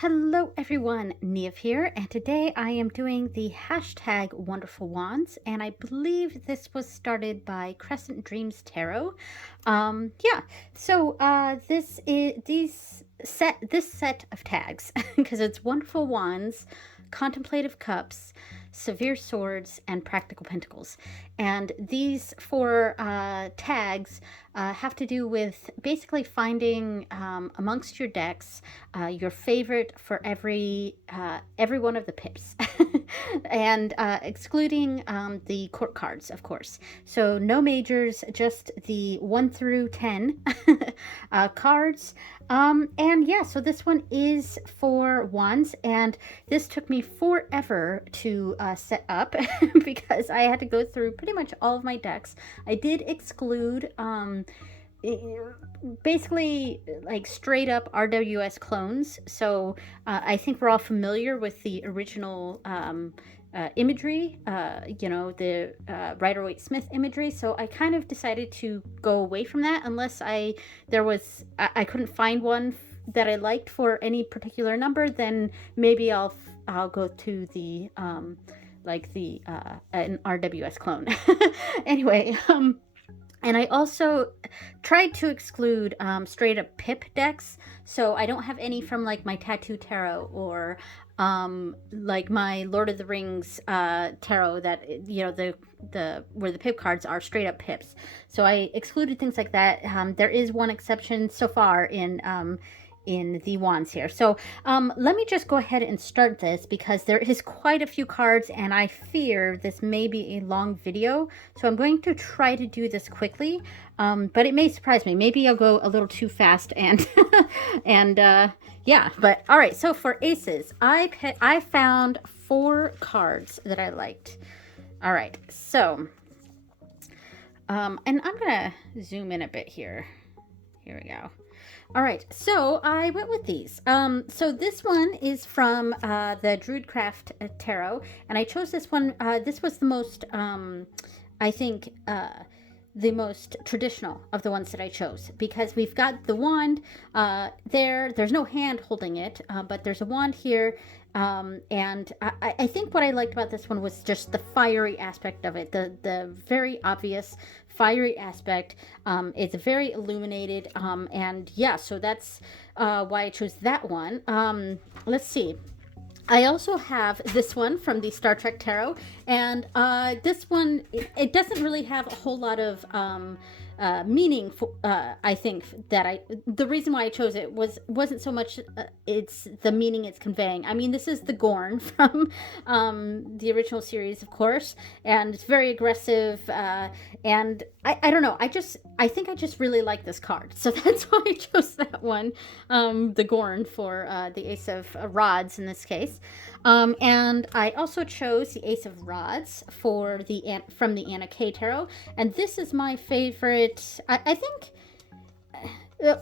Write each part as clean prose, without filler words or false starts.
Hello everyone, Neve here, and today I am doing the hashtag Wonderful Wands, and I believe this was started by Crescent Dreams Tarot. Yeah, so this set of tags because it's Wonderful Wands, Contemplative Cups, Severe Swords, and Practical Pentacles. And these four tags have to do with basically finding amongst your decks your favorite for every one of the pips, and excluding the court cards, of course. So no majors, just the 1 through 10 cards. And yeah, so this one is for wands, and this took me forever to set up because I had to go through pretty much all of my decks. I did exclude basically like straight up RWS clones. So I think we're all familiar with the original imagery, the Rider-Waite-Smith imagery. So I kind of decided to go away from that unless I couldn't find one that I liked for any particular number. Then maybe I'll go to the an RWS clone. Anyway, and I also tried to exclude straight up pip decks. So I don't have any from like my Tattoo Tarot or like my Lord of the Rings tarot that, the where the pip cards are straight up pips. So I excluded things like that. There is one exception so far in the wands here. So let me just go ahead and start this because there is quite a few cards and I fear this may be a long video. So I'm going to try to do this quickly, but it may surprise me. Maybe I'll go a little too fast and yeah, but all right. So for aces, I found 4 cards that I liked. All right, so and I'm gonna zoom in a bit here. Here we go. All right, so I went with these. So this one is from the Druidcraft Tarot, and I chose this one. This was the most, I think, the most traditional of the ones that I chose because we've got the wand there. There's no hand holding it, but there's a wand here. And I think what I liked about this one was just the fiery aspect of it, the very obvious fiery aspect. It's very illuminated, and yeah, so that's why I chose that one. Let's see. I also have this one from the Star Trek Tarot, and this one, it doesn't really have a whole lot of meaning. I think that the reason why I chose it wasn't so much it's the meaning it's conveying. I mean, this is the Gorn from the original series, of course, and it's very aggressive. And I don't know. I think I just really like this card, so that's why I chose that one, the Gorn for the Ace of Rods in this case. And I also chose the Ace of Rods for from the Anna K Tarot, and this is my favorite. I think.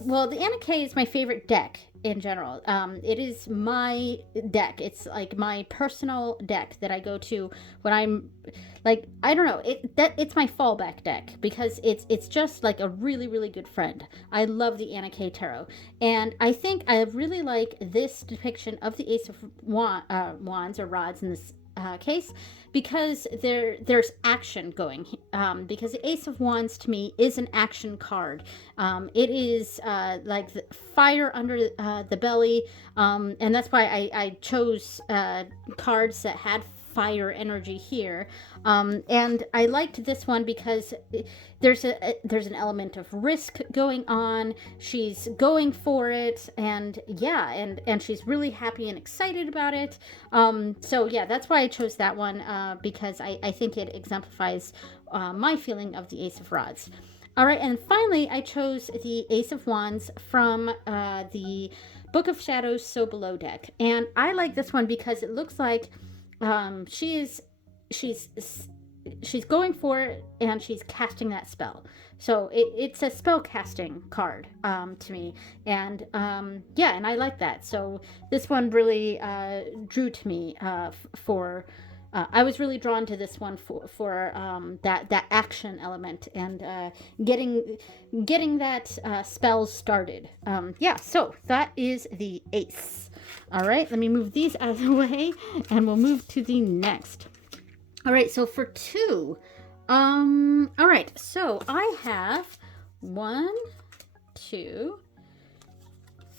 Well, the Anna K is my favorite deck in general. It is my deck. It's like my personal deck that I go to when I'm like, I don't know, it's my fallback deck because it's just like a really, really good friend. I love the Anna K Tarot, and I think I really like this depiction of the Ace of Wands or Rods in this case because there's action going, because the Ace of Wands to me is an action card. It is like the fire under the belly, and that's why I chose cards that had fire energy here, and I liked this one because there's an element of risk going on. She's going for it, and yeah, and she's really happy and excited about it. So yeah, that's why I chose that one, because I think it exemplifies my feeling of the Ace of Rods. All right, and finally I chose the Ace of Wands from the Book of Shadows So Below deck, and I like this one because it looks like she's going for it and she's casting that spell. So it's a spell casting card to me, and yeah, and I like that. So this one really drew to me for I was really drawn to this one for that action element and getting getting that spell started. Yeah, so that is the ace. All right, let me move these out of the way, and we'll move to the next. All right, so for two, all right, so I have 1, 2,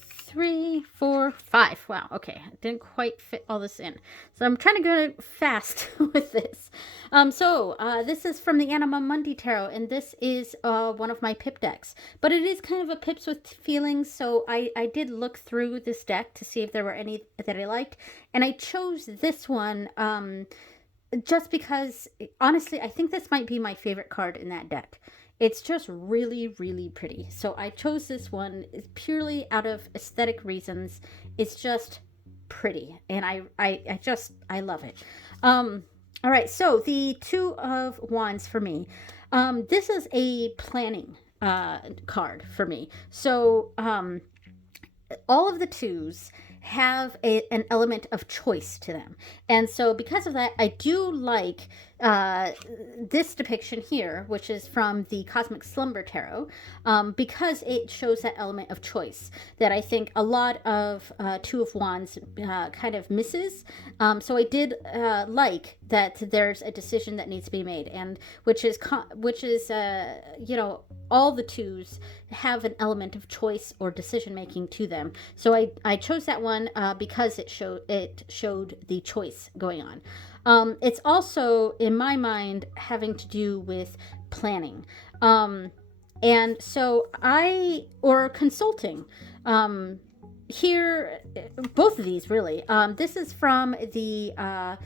3, 4, 5. Wow, okay. I didn't quite fit all this in. So I'm trying to go fast with this. This is from the Anima Mundi Tarot, and this is one of my pip decks. But it is kind of a pips with feelings, so I did look through this deck to see if there were any that I liked. And I chose this one just because, honestly, I think this might be my favorite card in that deck. It's just really, really pretty. So I chose this one purely out of aesthetic reasons. It's just pretty, and I love it. All right, so the Two of Wands for me. This is a planning card for me. So all of the twos have an element of choice to them. And so because of that, I do like this depiction here, which is from the Cosmic Slumber Tarot, because it shows that element of choice that I think a lot of Two of Wands kind of misses. So I did like that there's a decision that needs to be made, and which is you know, all the twos have an element of choice or decision making to them. So I chose that one because it showed the choice going on. It's also, in my mind, having to do with planning. And so or consulting. Here, both of these really. This is from the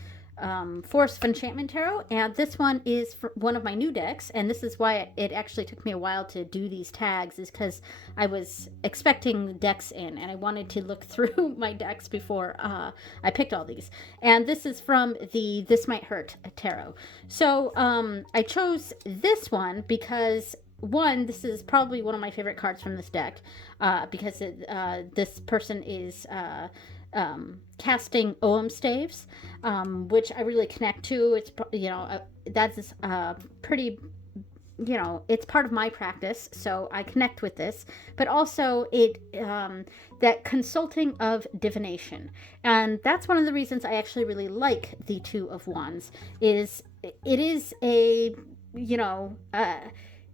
Force of Enchantment Tarot, and this one is for one of my new decks, and this is why it actually took me a while to do these tags, is because I was expecting decks in, and I wanted to look through my decks before I picked all these. And this is from the This Might Hurt Tarot. So I chose this one because, one, this is probably one of my favorite cards from this deck, because this person is casting Ogham Staves, which I really connect to. It's, you know, that's pretty, you know, it's part of my practice, so I connect with this. But also that consulting of divination, and that's one of the reasons I actually really like the Two of Wands. Is it is a, you know,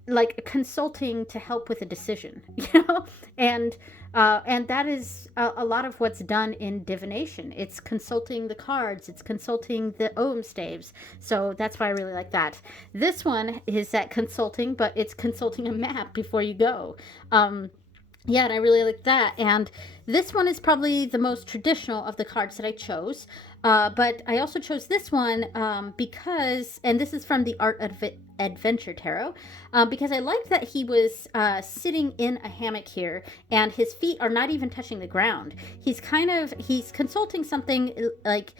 like consulting to help with a decision, you know, and that is a lot of what's done in divination. It's consulting the cards, it's consulting the Ogham Staves. So that's why I really like that. This one is that consulting, but it's consulting a map before you go. Yeah, and I really like that. And this one is probably the most traditional of the cards that I chose. But I also chose this one because, and this is from the Art of Adventure Tarot, because I liked that he was sitting in a hammock here, and his feet are not even touching the ground. He's consulting something like,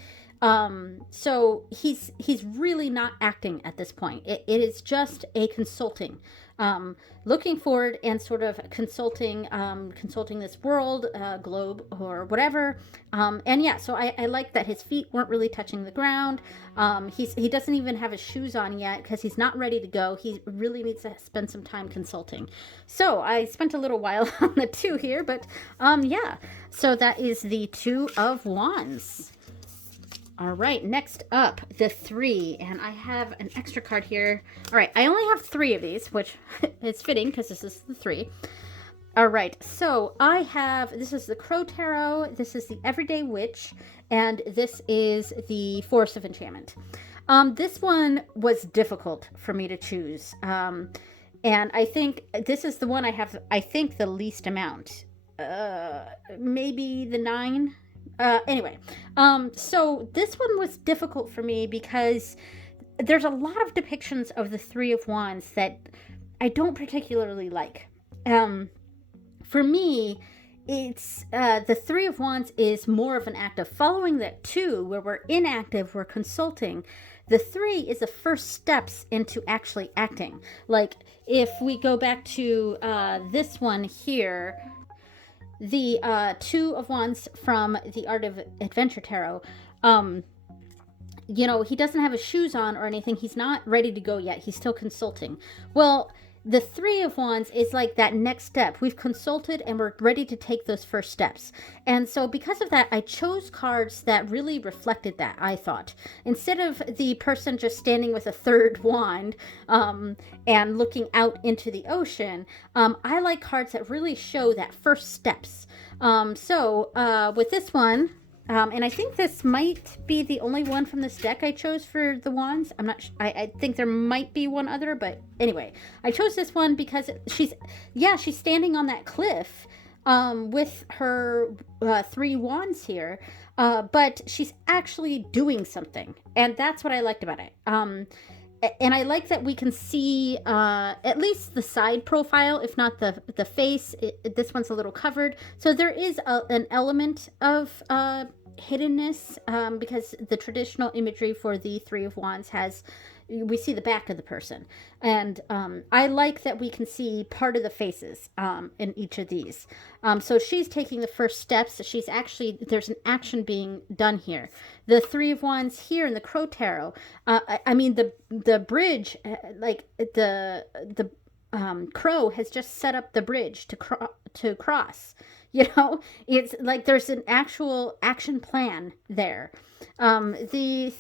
so he's really not acting at this point. It is just a consulting, looking forward and sort of consulting this world, globe, or whatever. And yeah, so I like that his feet weren't really touching the ground. He doesn't even have his shoes on yet because he's not ready to go. He really needs to spend some time consulting. So I spent a little while on the two here, but yeah. So that is the Two of Wands. All right, next up, the three, and I have an extra card here. All right, I only have three of these, which is fitting because this is the three. All right, so this is the Crow Tarot, this is the Everyday Witch, and this is the Force of Enchantment. This one was difficult for me to choose, and I think this is the one I have, I think, the least amount. Maybe the 9. Anyway, so this one was difficult for me because there's a lot of depictions of the Three of Wands that I don't particularly like. For me, it's the Three of Wands is more of an act of following that two, where we're inactive, we're consulting. The three is the first steps into actually acting. Like if we go back to this one here, the Two of Wands from the Art of Adventure Tarot, he doesn't have his shoes on or anything. He's not ready to go yet. He's still consulting. Well, the Three of Wands is like that next step. We've consulted and we're ready to take those first steps. And so because of that, I chose cards that really reflected that, I thought. Instead of the person just standing with a third wand and looking out into the ocean, I like cards that really show that first steps. So with this one, and I think this might be the only one from this deck I chose for the wands. I'm not. I think there might be one other, but anyway, I chose this one because she's standing on that cliff, with her three wands here, but she's actually doing something, and that's what I liked about it. And I like that we can see at least the side profile, if not the face. This one's a little covered, so there is an element of hiddenness, because the traditional imagery for the Three of Wands we see the back of the person, and I like that we can see part of the faces in each of these. So she's taking the first steps. There's an action being done here. The Three of Wands here in the Crow Tarot, I mean the bridge, like the crow has just set up the bridge to cross. It's like there's an actual action plan there. The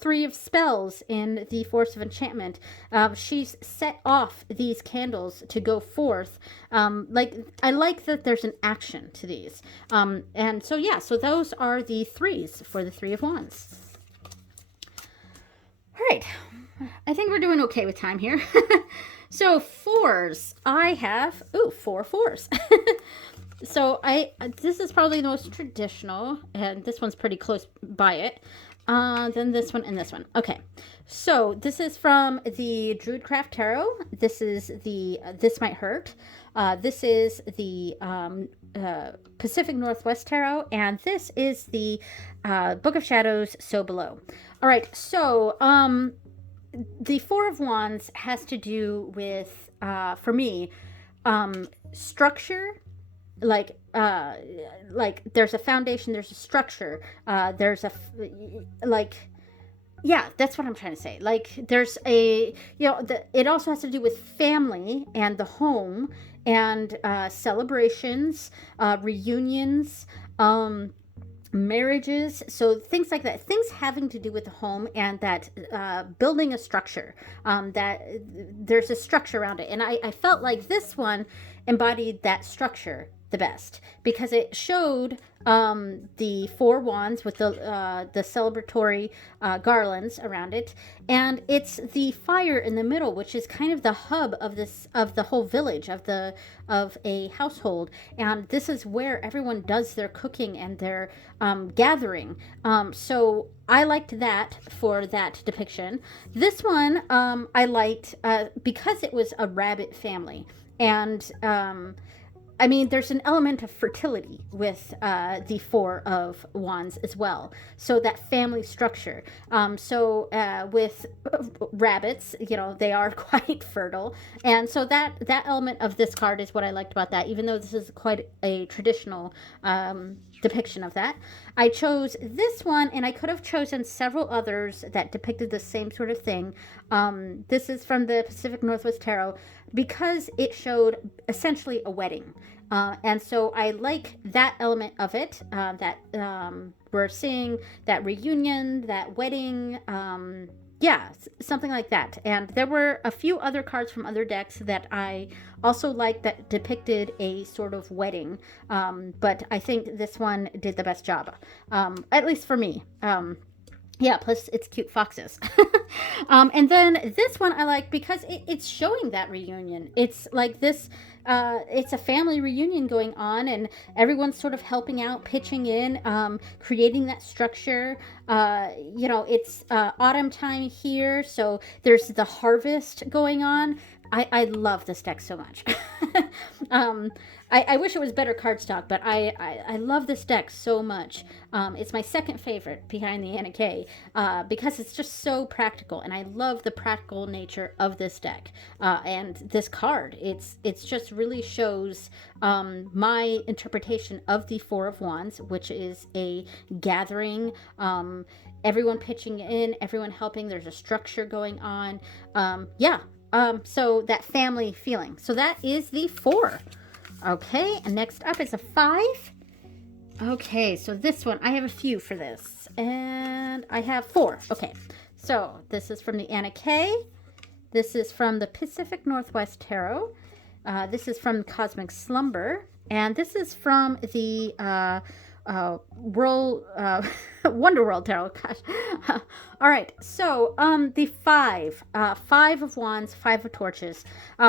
Three of Spells in the Force of Enchantment, she's set off these candles to go forth. I like that there's an action to these. And so those are the threes for the Three of Wands. All right, I think we're doing okay with time here. So fours, I have four fours. So this is probably the most traditional, and this one's pretty close by it. Then this one and this one. Okay, so this is from the Druidcraft Tarot. This is the This Might Hurt. This is the Pacific Northwest Tarot, and this is the Book of Shadows, So Below. All right, so the Four of Wands has to do with, for me, structure. Like there's a foundation, there's a structure, that's what I'm trying to say. Like there's it also has to do with family and the home and celebrations, reunions, marriages, so things like that, things having to do with the home, and that building a structure, that there's a structure around it. And I felt like this one embodied that structure the best, because it showed the four wands with the celebratory garlands around it, and it's the fire in the middle, which is kind of the hub of the whole village, of a household, and this is where everyone does their cooking and their gathering. So I liked that for that depiction. This one I liked because it was a rabbit family, and I mean, there's an element of fertility with the Four of Wands as well. So that family structure. With rabbits, they are quite fertile. And so that element of this card is what I liked about that, even though this is quite a traditional depiction of that. I chose this one, and I could have chosen several others that depicted the same sort of thing. This is from the Pacific Northwest Tarot, because it showed essentially a wedding. And so I like that element of it, that we're seeing that reunion, that wedding, something like that. And there were a few other cards from other decks that I also liked that depicted a sort of wedding, but I think this one did the best job, at least for me. Plus it's cute foxes. And then this one I like because it's showing that reunion. It's like this, it's a family reunion going on, and everyone's sort of helping out, pitching in, creating that structure. It's autumn time here, so there's the harvest going on. I love this deck so much. um, I wish it was better cardstock, but I love this deck so much. It's my second favorite behind the Anna Kay, because it's just so practical, and I love the practical nature of this deck, and this card. It's just really shows my interpretation of the Four of Wands, which is a gathering. Everyone pitching in, everyone helping. There's a structure going on. Yeah. So that family feeling. So that is the 4. Okay, and next up is a 5. Okay, so this one, I have a few for this. And I have 4. Okay, so this is from the Anna Kay. This is from the Pacific Northwest Tarot. This is from Cosmic Slumber. And this is from the World Wonder World Tarot. Gosh. All right. So the 5 of Wands, 5 of Torches.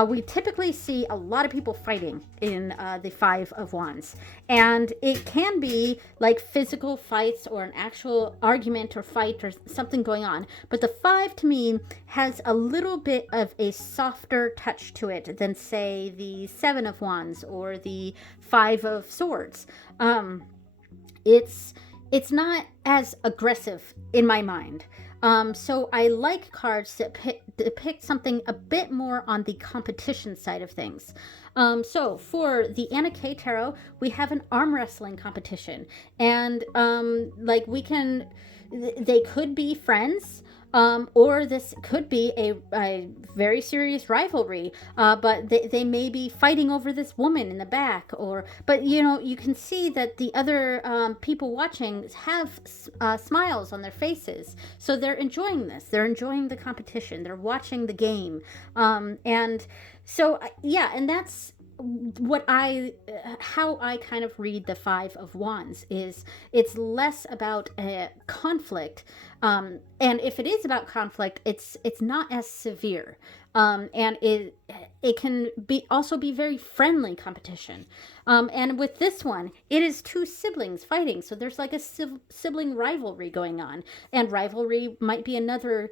We typically see a lot of people fighting in the 5 of Wands, and it can be like physical fights or an actual argument or fight or something going on. But the 5 to me has a little bit of a softer touch to it than, say, the 7 of Wands or the 5 of Swords. It's not as aggressive in my mind. So I like cards that depict something a bit more on the competition side of things. So for the Anna Kay Tarot, we have an arm wrestling competition, and like they could be friends. Or this could be a very serious rivalry, but they may be fighting over this woman in the back, but you can see that the other people watching have smiles on their faces, so they're enjoying this. They're enjoying the competition. They're watching the game, and so yeah, and that's how I kind of read the 5 of Wands. Is it's less about a conflict, and if it is about conflict, it's not as severe, and it can also be very friendly competition. And with this one, it is 2 siblings fighting, so there's like a sibling rivalry going on, and rivalry might be another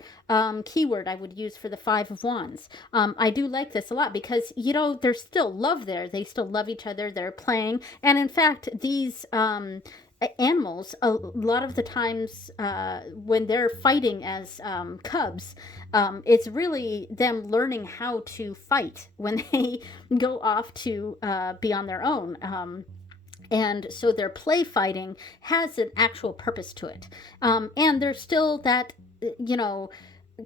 keyword I would use for the 5 of Wands. I do like this a lot because there's still love there. They still love each other. They're playing, and in fact, these animals, a lot of the times when they're fighting as cubs, it's really them learning how to fight when they go off to be on their own. And so their play fighting has an actual purpose to it. And there's still that,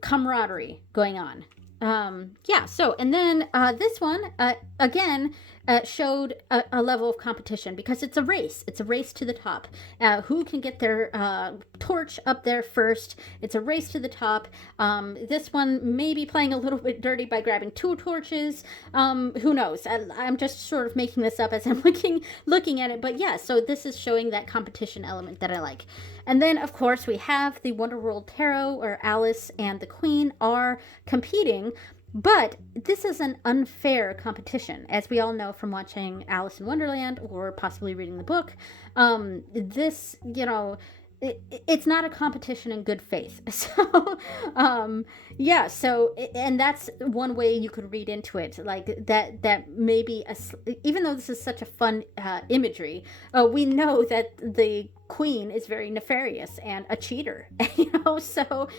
camaraderie going on. Yeah, so, and then this one, again, showed a level of competition because it's a race. It's a race to the top. Who can get their torch up there first? It's a race to the top. This one may be playing a little bit dirty by grabbing 2 torches. Who knows? I'm just sort of making this up as I'm looking at it. But yeah, so this is showing that competition element that I like. And then, of course, we have the Wonder World Tarot, where Alice and the Queen are competing. But this is an unfair competition, as we all know from watching Alice in Wonderland or possibly reading the book. This, it's not a competition in good faith. So, yeah. So, and that's one way you could read into it, like that maybe even though this is such a fun imagery, we know that the Queen is very nefarious and a cheater. So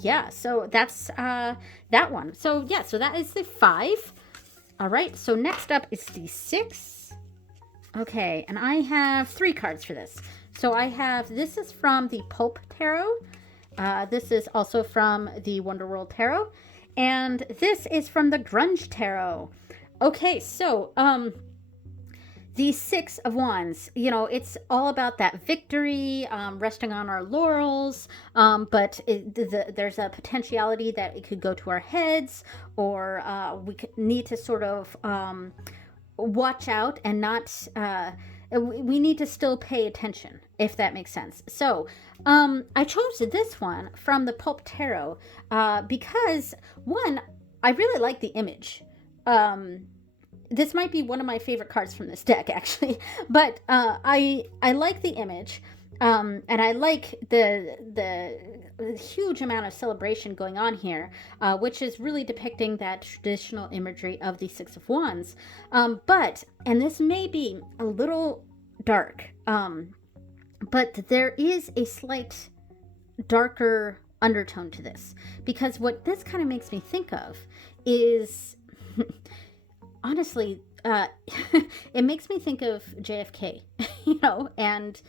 yeah, so that's that one. So yeah, so that is the 5. All right, so next up is the 6. Okay, and I have 3 cards for this. So this is from the Pulp Tarot. This is also from the Wonder World Tarot, and this is from the Grunge Tarot. Okay, so the 6 of Wands, it's all about that victory, resting on our laurels, but there's a potentiality that it could go to our heads, or we need to sort of watch out and not... we need to still pay attention, if that makes sense. So I chose this one from the Pulp Tarot because, one, I really like the image. This might be one of my favorite cards from this deck, actually. But I like the image. And I like the huge amount of celebration going on here, which is really depicting that traditional imagery of the Six of Wands. But, and this may be a little dark, but there is a slight darker undertone to this, because what this kind of makes me think of is honestly, it makes me think of JFK, and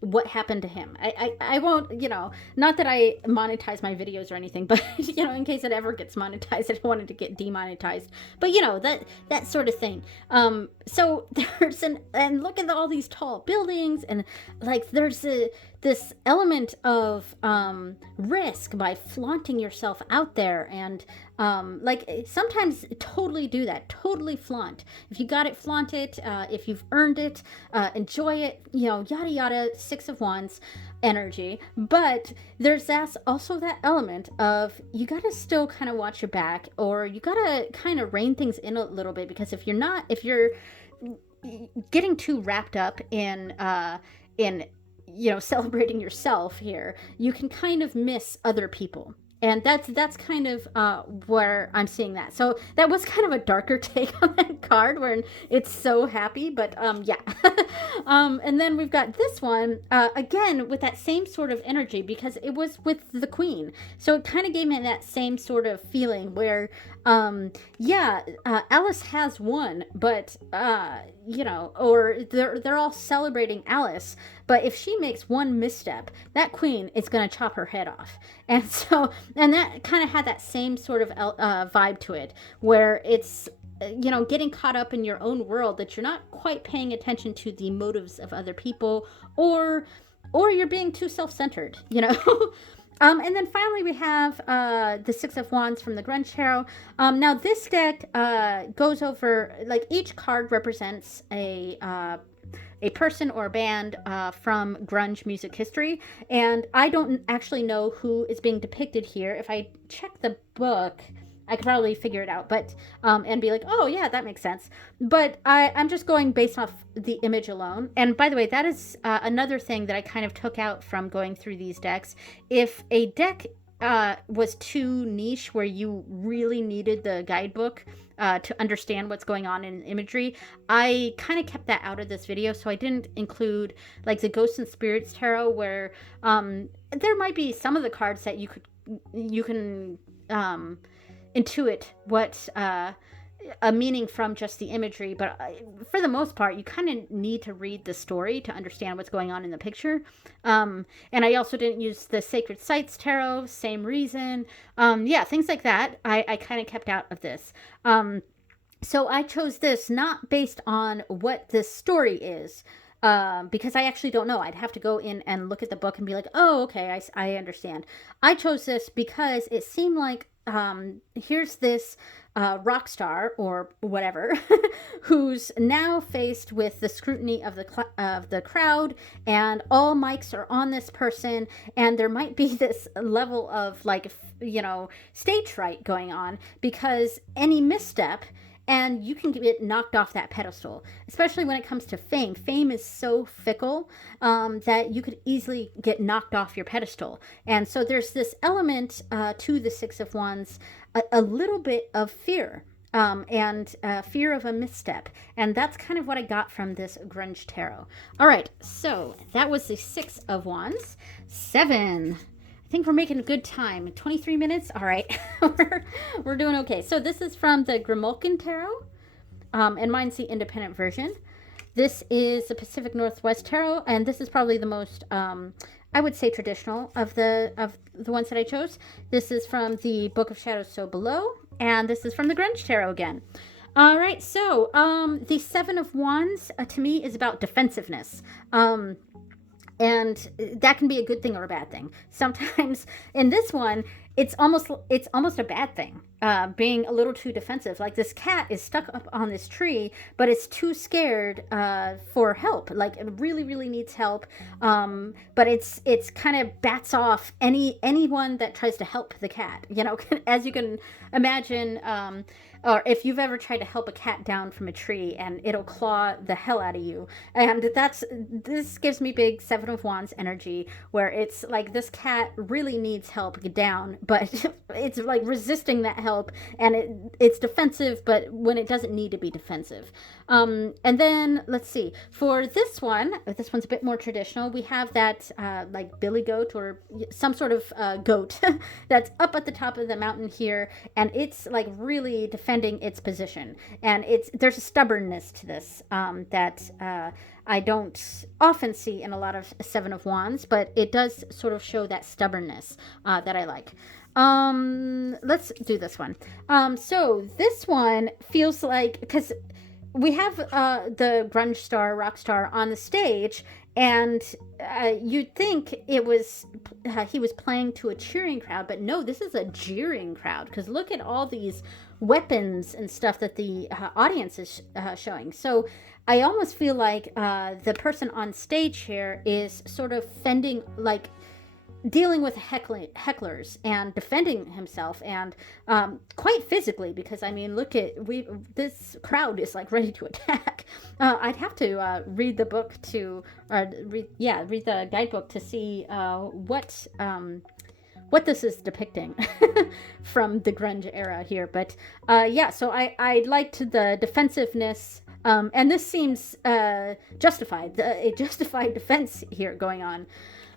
what happened to him. I won't, not that I monetize my videos or anything, but, in case it ever gets monetized, I don't want it to get demonetized. But, that sort of thing. So there's and look at all these tall buildings, and like there's this element of risk by flaunting yourself out there, and like sometimes totally do that, totally flaunt. If you got it, flaunt it. If you've earned it, enjoy it, yada yada, Six of Wands energy. But there's also that element of you got to still kind of watch your back, or you got to kind of rein things in a little bit, because if you're getting too wrapped up in celebrating yourself here, you can kind of miss other people. And that's kind of where I'm seeing that. So that was kind of a darker take on that card, where it's so happy. But yeah. And then we've got this one, again, with that same sort of energy, because it was with the Queen. So it kind of gave me that same sort of feeling where, Alice has won, but, or they're all celebrating Alice. But if she makes one misstep, that Queen is going to chop her head off. And so, and that kind of had that same sort of vibe to it, where it's, getting caught up in your own world, that you're not quite paying attention to the motives of other people, or you're being too self-centered, And then finally we have the Six of Wands from the Grunge Tarot. Now this deck goes over, like, each card represents a person or a band from grunge music history, and I don't actually know who is being depicted here. If I check the book, I could probably figure it out, but and be like, oh yeah, that makes sense. But I'm just going based off the image alone. And by the way, that is another thing that I kind of took out from going through these decks. If a deck was too niche, where you really needed the guidebook to understand what's going on in imagery, I kind of kept that out of this video. So I didn't include, like, the Ghosts and Spirits Tarot, where there might be some of the cards that you can intuit what a meaning from just the imagery, but for the most part, you kind of need to read the story to understand what's going on in the picture. And I also didn't use the Sacred Sites Tarot, same reason. Things like that I kind of kept out of this. So I chose this not based on what this story is, because I actually don't know. I'd have to go in and look at the book and be like, oh, okay, I understand. I chose this because it seemed like here's this rock star or whatever who's now faced with the scrutiny of the crowd, and all mics are on this person, and there might be this level of, like, stage fright going on, because any misstep and you can get knocked off that pedestal, especially when it comes to fame. Fame is so fickle that you could easily get knocked off your pedestal. And so there's this element to the Six of Wands, a little bit of fear, and fear of a misstep. And that's kind of what I got from this Grunge Tarot. All right, so that was the Six of Wands. 7. I think we're making a good time. 23 minutes. All right. we're doing okay. So this is from the Grimalkin Tarot, and mine's the independent version. This is the Pacific Northwest Tarot, and this is probably the most, I would say, traditional of the ones that I chose. This is from the Book of Shadows So Below, and this is from the Grunge Tarot again. All right. So the Seven of Wands to me is about defensiveness. And that can be a good thing or a bad thing. Sometimes in this one, it's almost a bad thing, being a little too defensive. Like, this cat is stuck up on this tree, but it's too scared for help. Like, it really really needs help, but it's kind of bats off anyone that tries to help the cat, as you can imagine. Or if you've ever tried to help a cat down from a tree, and it'll claw the hell out of you. And this gives me big Seven of Wands energy, where it's like this cat really needs help get down, but it's like resisting that help, and it's defensive, but when it doesn't need to be defensive. And then let's see, for this one's a bit more traditional. We have that like billy goat, or some sort of goat that's up at the top of the mountain here, and it's like really defending its position. And there's a stubbornness to this, that I don't often see in a lot of Seven of Wands, but it does sort of show that stubbornness that I like. Let's do this one. So this one feels like, because we have the grunge star, rock star on the stage, and you'd think it was he was playing to a cheering crowd, but no, this is a jeering crowd, because look at all these weapons and stuff that the audience is showing. So I almost feel like the person on stage here is sort of fending, like dealing with hecklers and defending himself, and quite physically, because I mean, look at this crowd is like ready to attack. I'd have to read the book to read the guidebook to see what this is depicting from the grunge era here. But so I liked the defensiveness, and this seems justified, a justified defense here going on.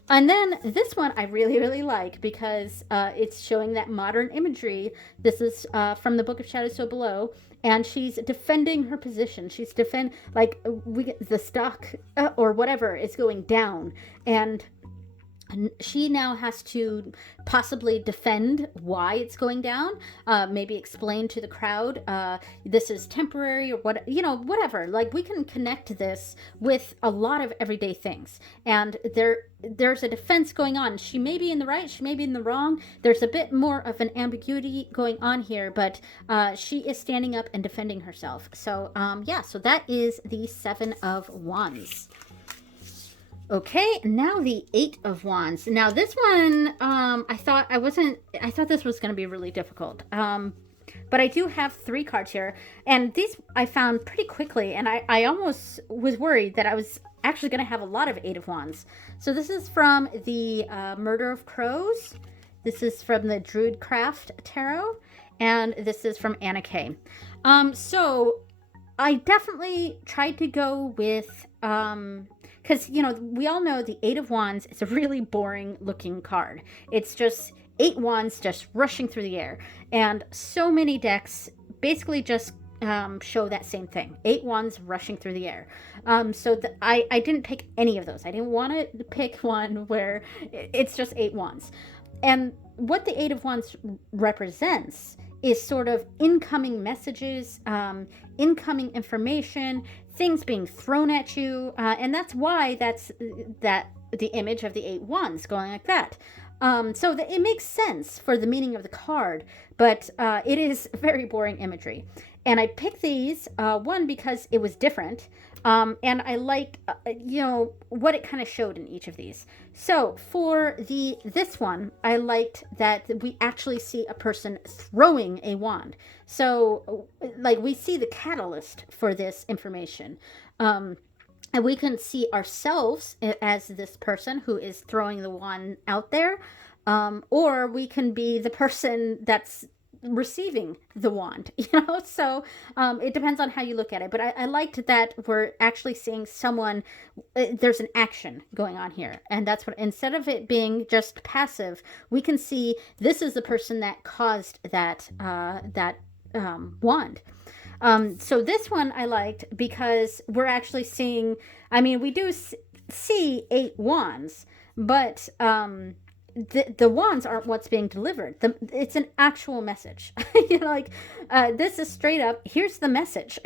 And then this one I really, really like, because it's showing that modern imagery. This is from the Book of Shadows So Below, and she's defending her position. She's the stock or whatever is going down, and she now has to possibly defend why it's going down, maybe explain to the crowd this is temporary, or whatever. Like, we can connect this with a lot of everyday things, and there's a defense going on. She may be in the right, she may be in the wrong. There's a bit more of an ambiguity going on here, but she is standing up and defending herself. So so that is the Seven of Wands. Okay, now the Eight of Wands. Now this one, I thought this was going to be really difficult. But I do have 3 cards here, and these I found pretty quickly, and I almost was worried that I was actually going to have a lot of Eight of Wands. So this is from the Murder of Crows. This is from the Druidcraft Tarot, and this is from Anna Kay. So I definitely tried to go with because we all know the Eight of Wands is a really boring looking card. It's just 8 wands just rushing through the air, and so many decks basically just show that same thing: 8 wands rushing through the air. So I didn't pick any of those. I didn't want to pick one where it's just 8 wands. And what the Eight of Wands represents is sort of incoming messages, incoming information, things being thrown at you, and that's why that's the image of the 8 wands going like that. So it makes sense for the meaning of the card, but it is very boring imagery. And I picked these, one, because it was different, and I like, what it kind of showed in each of these. So for this one, I liked that we actually see a person throwing a wand. So, like, we see the catalyst for this information. And we can see ourselves as this person who is throwing the wand out there, or we can be the person that's receiving the wand, so it depends on how you look at it. But I liked that we're actually seeing someone, there's an action going on here, and that's what, instead of it being just passive, we can see this is the person that caused that wand. So this one I liked because we're actually seeing, we do see 8 wands, but the wands aren't what's being delivered. It's an actual message. This is straight up, here's the message,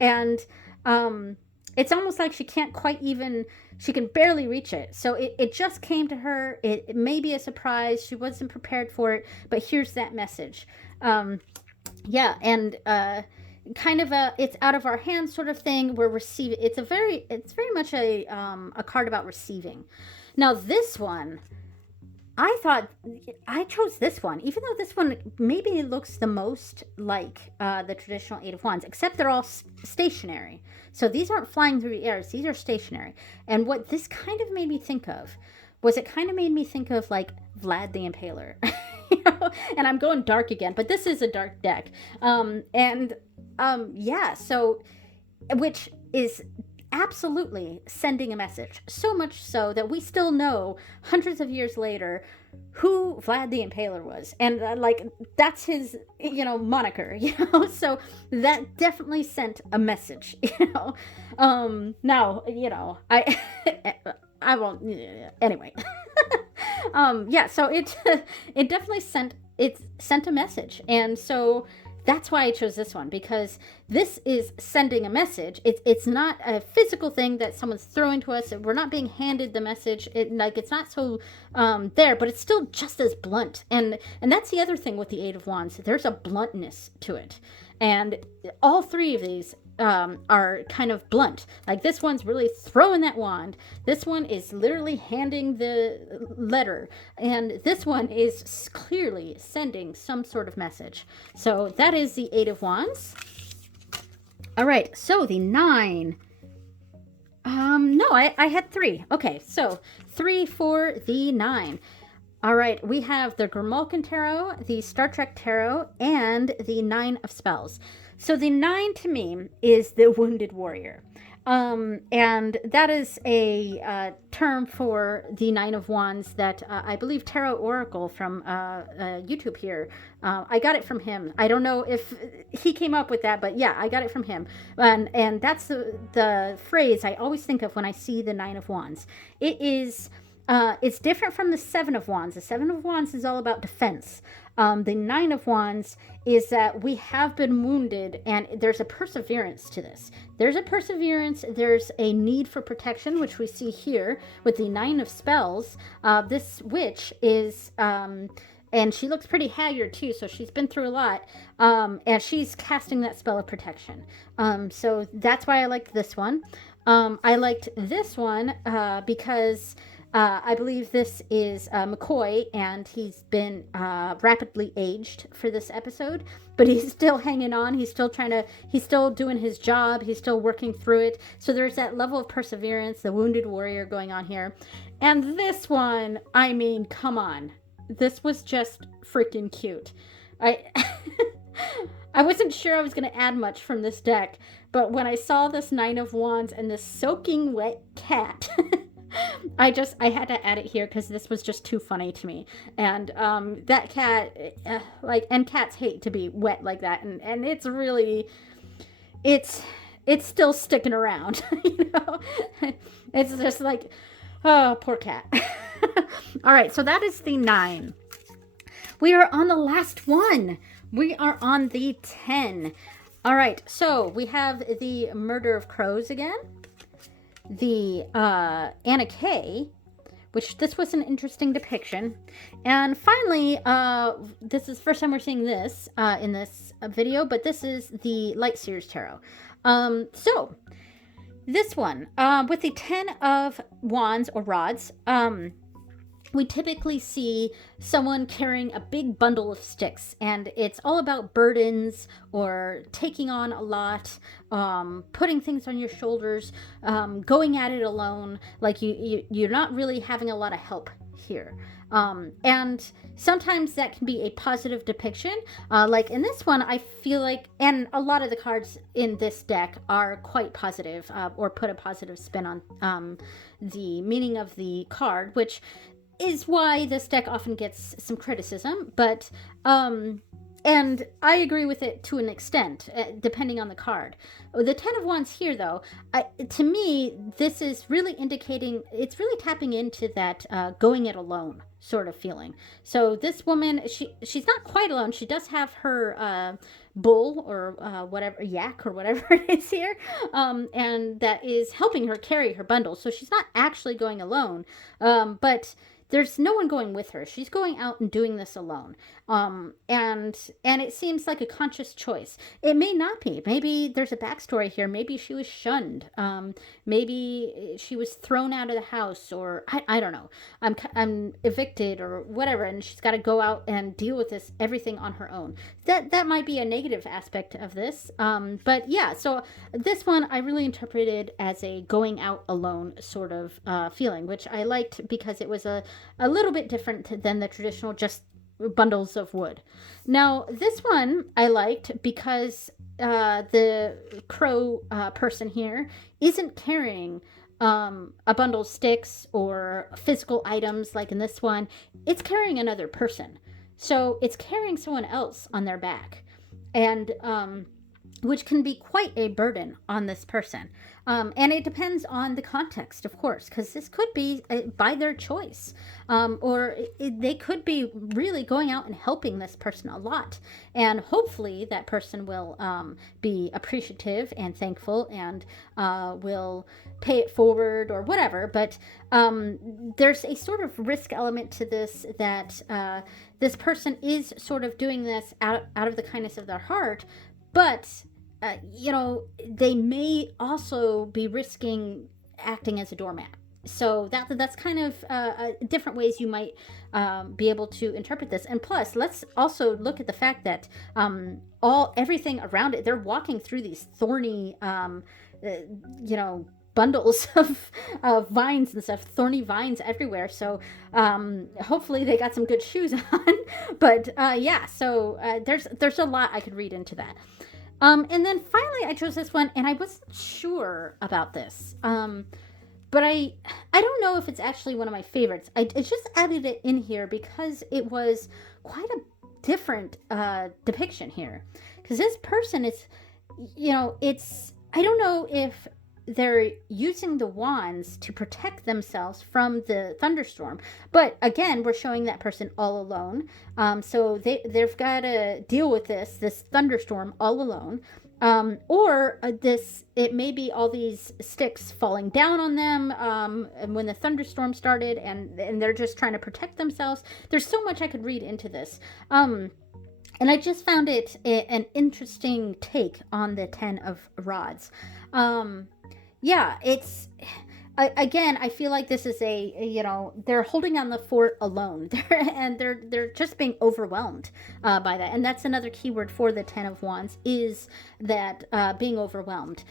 and it's almost like she can't quite even She can barely reach it. So it just came to her. It may be a surprise. She wasn't prepared for it, but here's that message. Yeah, and kind of it's out of our hands sort of thing. We're receiving. It's very much a card about receiving. Now this one, I thought I chose this one, even though this one maybe looks the most like the traditional Eight of Wands, except they're all stationary. So these aren't flying through the airs; these are stationary. And what this kind of made me think of was it kind of made me think of like Vlad the Impaler. You know? And I'm going dark again, but this is a dark deck. Yeah, so which is absolutely sending a message. So much so that we still know hundreds of years later who Vlad the Impaler was. And like that's his, moniker, So that definitely sent a message, Now, I won't anyway. Yeah, so it definitely sent a message. And so that's why I chose this one, because this is sending a message. It's not a physical thing that someone's throwing to us. We're not being handed the message. It's not so there, but it's still just as blunt. And that's the other thing with the Eight of Wands. There's a bluntness to it. And all three of these are kind of blunt. Like this one's really throwing that wand. This one is literally handing the letter. And this one is clearly sending some sort of message. So that is the Eight of Wands. All right, so the 9. No, I had 3. Okay, so 3 for the 9. All right, we have the Grimalkin Tarot, the Star Trek Tarot, and the 9 of Spells. So the 9 to me is the Wounded Warrior. And that is a term for the 9 of Wands that I believe Tarot Oracle from YouTube here. I got it from him. I don't know if he came up with that, but yeah, I got it from him. And that's the phrase I always think of when I see the 9 of Wands. It's different from the 7 of Wands. The 7 of Wands is all about defense. The 9 of Wands is that we have been wounded, and there's a perseverance to this. There's a perseverance. There's a need for protection, which we see here with the 9 of Spells. This witch is... and she looks pretty haggard too, so she's been through a lot. And she's casting that spell of protection. So that's why I liked this one. I liked this one because... I believe this is McCoy, and he's been rapidly aged for this episode, but he's still hanging on. He's still doing his job. He's still working through it. So there's that level of perseverance, the Wounded Warrior going on here. And this one, I mean, come on. This was just freaking cute. I wasn't sure I was going to add much from this deck, but when I saw this 9 of Wands and this soaking wet cat... I had to add it here because this was just too funny to me. And that cat, and cats hate to be wet like that. And it's really, it's still sticking around, It's just like, oh, poor cat. All right, so that is the 9. We are on the last one. We are on the 10. All right, so we have the Murder of Crows again. The Anna Kay, which this was an interesting depiction. And finally, this is the first time we're seeing this in this video, but this is the Light Seers Tarot. So, this one, with the 10 of Wands or Rods, we typically see someone carrying a big bundle of sticks, and it's all about burdens or taking on a lot, putting things on your shoulders, going at it alone. Like you're not really having a lot of help here. And sometimes that can be a positive depiction. Like in this one, I feel like, and a lot of the cards in this deck are quite positive, or put a positive spin on the meaning of the card, which is why this deck often gets some criticism. But and And I agree with it to an extent, depending on the card. The Ten of Wands here, though, to me, this is really indicating, it's really tapping into that going it alone sort of feeling. So this woman, she's not quite alone. She does have her bull or whatever, yak or whatever it is here, and that is helping her carry her bundle. So she's not actually going alone, but there's no one going with her. She's going out and doing this alone. And it seems like a conscious choice. It may not be. Maybe there's a backstory here. Maybe she was shunned. Maybe she was thrown out of the house, or I don't know. I'm evicted or whatever, and she's got to go out and deal with this everything on her own. That might be a negative aspect of this. But yeah, so this one I really interpreted as a going out alone sort of feeling, which I liked because it was a little bit different than the traditional just bundles of wood. Now, this one I liked because the crow person here isn't carrying a bundle of sticks or physical items like in this one. It's carrying another person. So it's carrying someone else on their back. And which can be quite a burden on this person. And it depends on the context, of course, because this could be by their choice. Or they could be really going out and helping this person a lot. And hopefully that person will be appreciative and thankful and will pay it forward or whatever. But there's a sort of risk element to this, that this person is sort of doing this out of the kindness of their heart. But, they may also be risking acting as a doormat. So that's kind of different ways you might be able to interpret this. And plus, let's also look at the fact that everything around it, they're walking through these thorny, bundles of vines and stuff, thorny vines everywhere. So hopefully they got some good shoes on. But so there's a lot I could read into that. And then finally I chose this one, and I wasn't sure about this. But I don't know if it's actually one of my favorites. I just added it in here because it was quite a different depiction here. Because this person is, I don't know if they're using the wands to protect themselves from the thunderstorm. But again, we're showing that person all alone. So they've got to deal with this thunderstorm all alone. It may be all these sticks falling down on them and when the thunderstorm started, and they're just trying to protect themselves. There's so much I could read into this. And I just found it an interesting take on the Ten of Rods. It's again, I feel like this is they're holding on the fort alone, and they're just being overwhelmed by that. And that's another keyword for the Ten of Wands, is that being overwhelmed.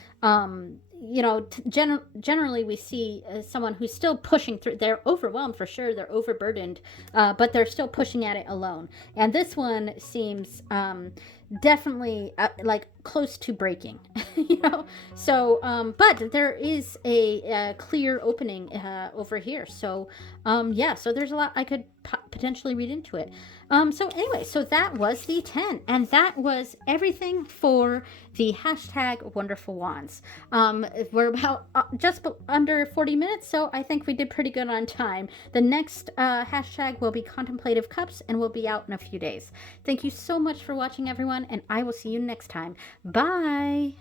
Generally we see someone who's still pushing through. They're overwhelmed for sure. They're overburdened, but they're still pushing at it alone. And this one seems definitely like close to breaking, So, but there is a clear opening over here. So, so there's a lot I could potentially read into it. So anyway, so that was the 10, and that was everything for the hashtag Wonderful Wands. We're about just under 40 minutes, so I think we did pretty good on time. The next hashtag will be Contemplative Cups, and will be out in a few days. Thank you so much for watching, everyone, and I will see you next time. Bye!